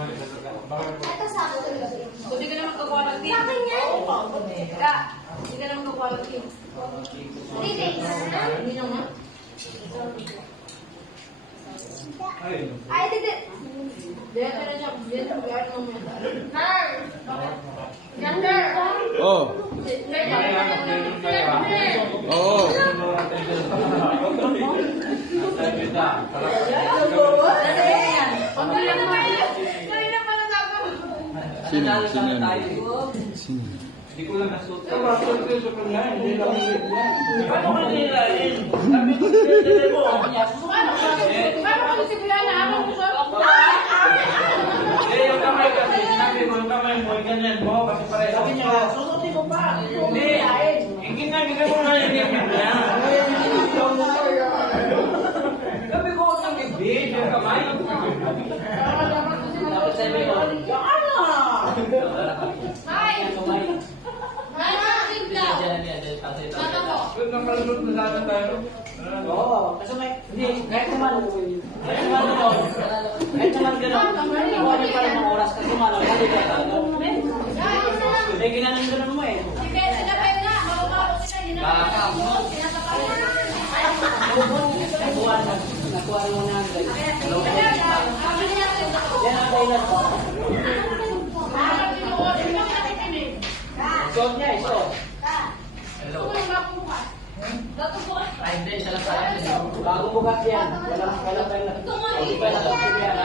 Ito sa akin talaga. Hindi ka naman ka-quality. Sa akin yan. Ka, hindi ka naman ka-quality. 3 days. Hindi naman. Ay, dito. Diyan ka na siya. Diyan ka na mo muna. Ma'am. Younger. Oh. Oo. Sino? Sino yan? Sino? Hindi ko lang nasuot. Hindi lang paano ka nilalain? Sabi ko, dili mo. Paano ka si Kuya na araw mo siya? Eh, yung kamay kasi, sinabi ko, yung kamay mo, ganyan mo, kasi pareho. Sabi niya, susutin ko pa. Hindi. Yung ginagawa mo na yung ganyan niya. Sabi ko, huwag nang bibig, yung kamay. Dapat sabi ko, yung ano? Hi. Mama, tingla. Mama mo. Good na palusot na sana tayo. Oo, kasi may, hindi, kahit naman gano'n, nakuha niyo pa rin ng oras kasi malam, hindi ka talaga. Hindi, ginanang gano'n mo eh. Sige, sila kayo na. Mababaro sila. Hindi na kayo. Pinatapalan. Nakuha mo na ang guys. Sabi niya, Yan ang dahilan ko. Suot niya, isuot. Ay, hindi, siya lang tayo. Bago bukas yan. Walang dahilan. Hindi pa natapos yan.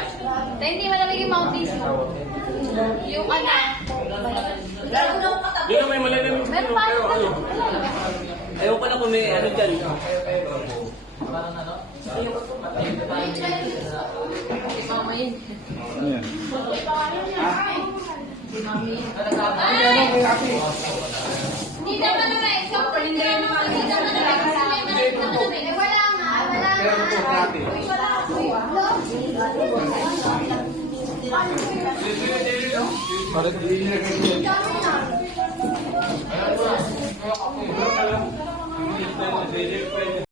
hindi malamig yung mounties mo. Yung anak. Hindi na may malalim yung Meron pa ano? Ayaw ko na kung may ano dyan. Mama yun. Ano yan? Si Mami. Hindi naman na eh. So, hindi naman na eh. Kasi may malamig naman na eh. Wala nga. Wala nga. Parang Hindi